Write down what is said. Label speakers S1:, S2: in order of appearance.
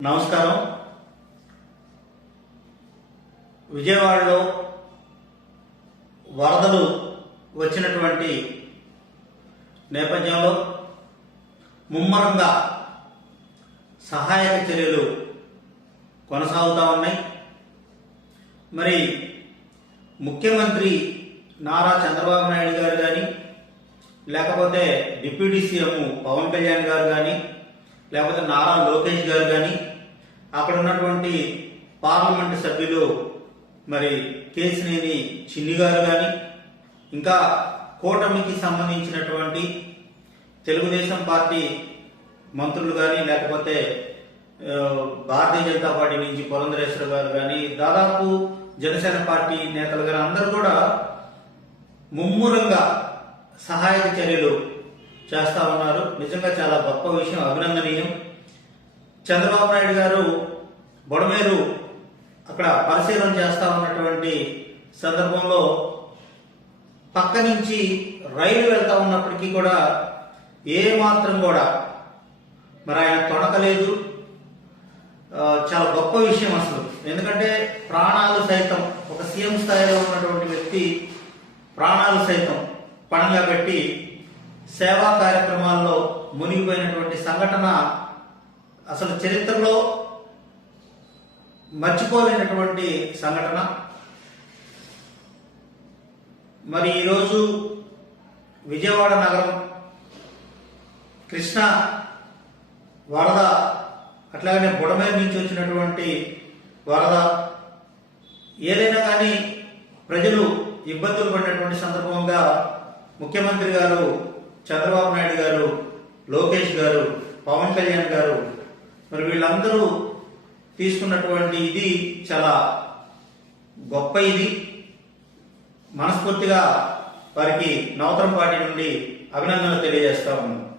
S1: నమస్కారం. విజయవాడలో వరదలు వచ్చినటువంటి నేపథ్యంలో ముమ్మరంగా సహాయక చర్యలు కొనసాగుతూ ఉన్నాయి. మరి ముఖ్యమంత్రి నారా చంద్రబాబు నాయుడు గారు కానీ లేకపోతే డిప్యూటీ సీఎం పవన్ కళ్యాణ్ గారు కానీ లేకపోతే నారా లోకేష్ గారు కానీ అక్కడ ఉన్నటువంటి పార్లమెంటు సభ్యులు మరి కేసినేని చిన్ని గారు కానీ ఇంకా కూటమికి సంబంధించినటువంటి తెలుగుదేశం పార్టీ మంత్రులు కానీ లేకపోతే భారతీయ జనతా పార్టీ నుంచి పురంధరేశ్వర గారు కానీ దాదాపు జనసేన పార్టీ నేతలు కానీ అందరూ కూడా ముమ్మురంగా సహాయక చర్యలు చేస్తా ఉన్నారు. నిజంగా చాలా గొప్ప విషయం అభినందనీయం. చంద్రబాబు నాయుడు గారు బొడమేరు అక్కడ పరిశీలన చేస్తా ఉన్నటువంటి సందర్భంలో పక్క నుంచి రైలు వెళ్తా ఉన్నప్పటికీ కూడా ఏ మాత్రం కూడా మరి ఆయన తొడకలేదు చాలా గొప్ప విషయం అసలు. ఎందుకంటే ప్రాణాలు సైతం ఒక సీఎం స్థాయిలో ఉన్నటువంటి వ్యక్తి ప్రాణాలు సైతం పణంగా పెట్టి సేవా కార్యక్రమాల్లో మునిగిపోయినటువంటి సంఘటన అసలు చరిత్రలో మర్చిపోలేనటువంటి సంఘటన. మరి ఈరోజు విజయవాడ నగరం కృష్ణ వరద అట్లాగనే బుడమేరు నుంచి వచ్చినటువంటి వరద ఏదైనా కానీ ప్రజలు ఇబ్బందులు పడినటువంటి సందర్భంగా ముఖ్యమంత్రి గారు చంద్రబాబు నాయుడు గారు లోకేష్ గారు పవన్ కళ్యాణ్ గారు మరి వీళ్ళందరూ తీసుకున్నటువంటి ఇది చాలా గొప్ప ఇది. మనస్ఫూర్తిగా వారికి నవతరం పార్టీ నుండి అభినందనలు తెలియజేస్తా ఉన్నాం.